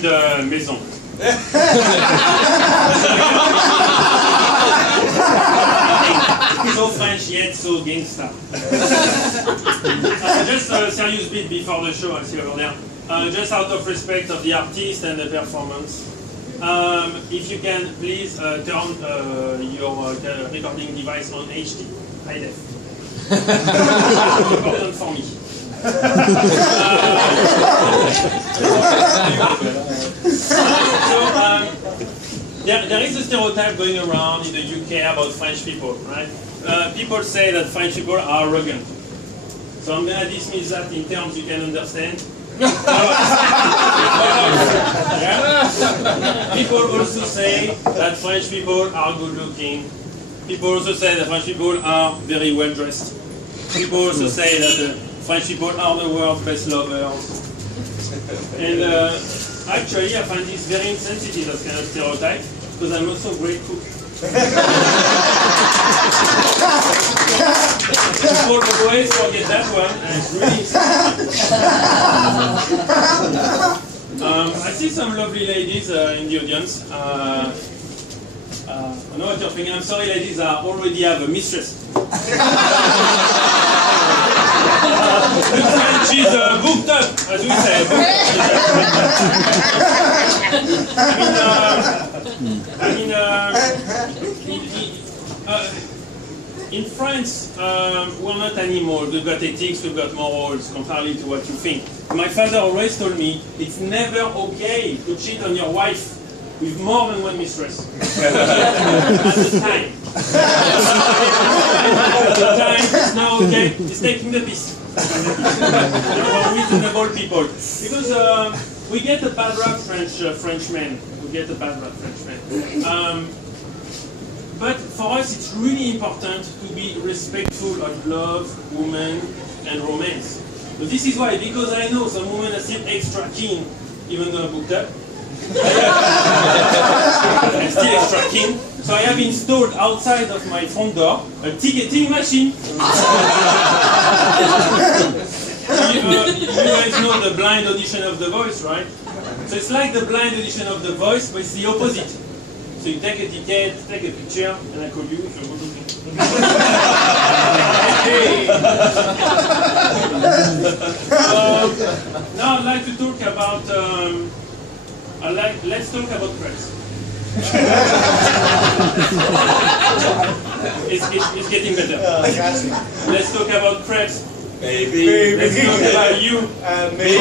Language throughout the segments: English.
de maison. So French yet so gangsta. Just a serious bit before the show, I see over there. Just out of respect of the artist and the performance. If you can please turn your recording device on HD, high def. Important for me. There is a stereotype going around in the UK about French people, right? People say that French people are arrogant. So I'm going to dismiss that in terms you can understand. People also say that French people are good looking. People also say that French people are very well dressed. People also say that French people are the world's best lovers. And actually I find this very insensitive as kind of stereotype, because I'm also a great cook. People always forget that one, and it's really I see some lovely ladies in the audience. I know what you're thinking. I'm sorry, ladies, I already have a mistress. She's booked up, as we say. In France, we're not animals. We've got ethics, we've got morals, contrary to what you think. My father always told me it's never okay to cheat on your wife with more than one mistress. At the time. It's now okay. It's taking the piss. We're reasonable people. Because we get a bad rap, Frenchmen. We get a bad rap, Frenchmen. But for us, it's really important to be respectful of love, women, and romance. But this is why, because I know some women are still extra keen, even though I'm booked up. I'm still extra keen. So I have installed outside of my front door a ticketing machine. You guys know the blind audition of The Voice, right? So it's like the blind audition of The Voice, but it's the opposite. So you take a ticket, take a picture, and I call you if you're good looking. Now I'd like to talk about, let's talk about crepes. It's getting better. Let's talk about crepes. Baby. Let's talk about you. Me.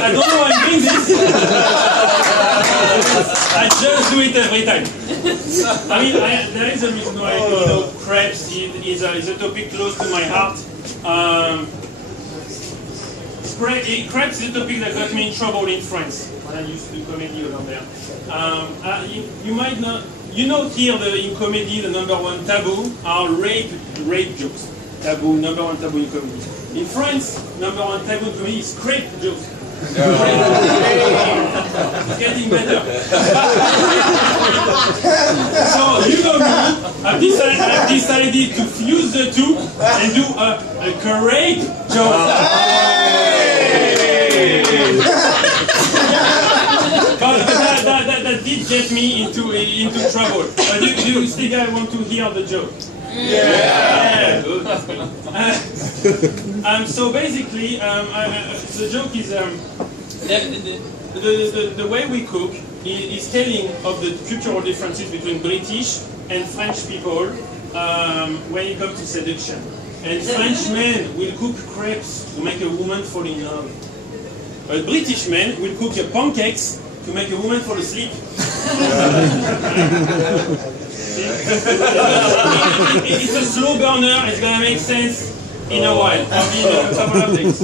I don't know why I'm doing this. I just do it every time. I mean, there is a reason why crepes is a topic close to my heart. Crepes is a topic that got me in trouble in France when I used to do comedy over there. You might not, here in comedy the number one taboo are rape jokes. Taboo, number one taboo in comedy. In France, number one taboo in comedy is crepe jokes. It's getting better. So you know me, I've decided to fuse the two and do a crepe joke. But that did get me into trouble. But do you think I want to hear the joke? Yeah. Good. So basically, the joke is the way we cook is telling of the cultural differences between British and French people when it comes to seduction. And French men will cook crepes to make a woman fall in love. But British men will cook pancakes to make a woman fall asleep. It's a slow burner, it's going to make sense in a while, probably in a couple of days.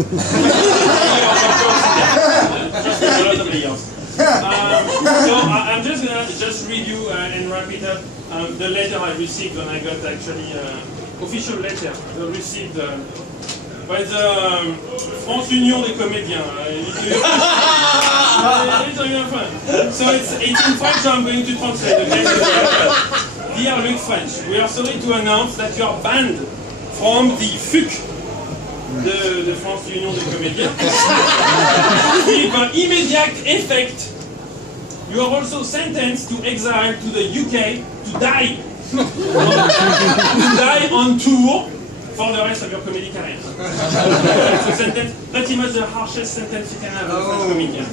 Just a lot of layers. So I'm just going to read you and wrap it up the letter I received when I got actually official letter I received by the France Union des Comédiens. So it's in French, so I'm going to translate, okay? Dear Luc Frensh, we are sorry to announce that you are banned from the FUC, de France Union des comédiens. With an immediate effect, you are also sentenced to exile to the UK to die. To die on tour for the rest of your comedy career. It's a sentence, pretty much the harshest sentence you can have as a French comedian.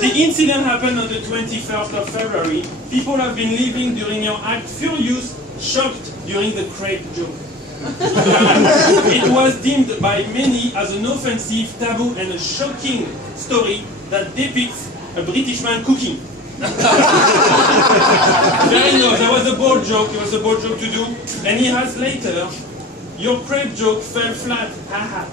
The incident happened on the 21st of February. People have been leaving during your act furious, shocked during the crepe joke. It was deemed by many as an offensive, taboo and a shocking story that depicts a British man cooking. Very no, that was a bold joke, it was a bold joke to do. And he has later, your crepe joke fell flat, haha.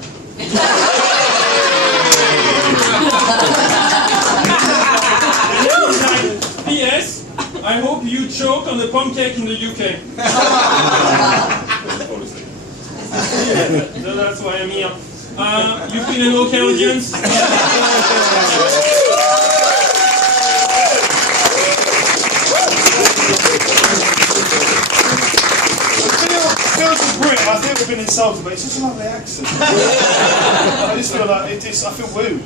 P.S. I hope you choke on a pancake in the UK. So that's why I'm here. You've been an okay audience? Feels a Brit. I think we've been insulted, but it's such a lovely accent. I just feel like I feel wooed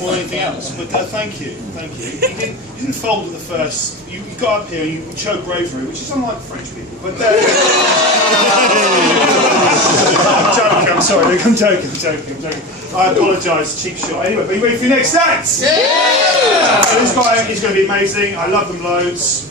more than anything else. But thank you. You didn't fold at the first. You got up here and you showed bravery, which is unlike French people. But I'm joking. I'm sorry, Luke. I'm joking. I apologise. Cheap shot. Anyway, are you ready for your next act? Yeah! So this guy is going to be amazing. I love them loads.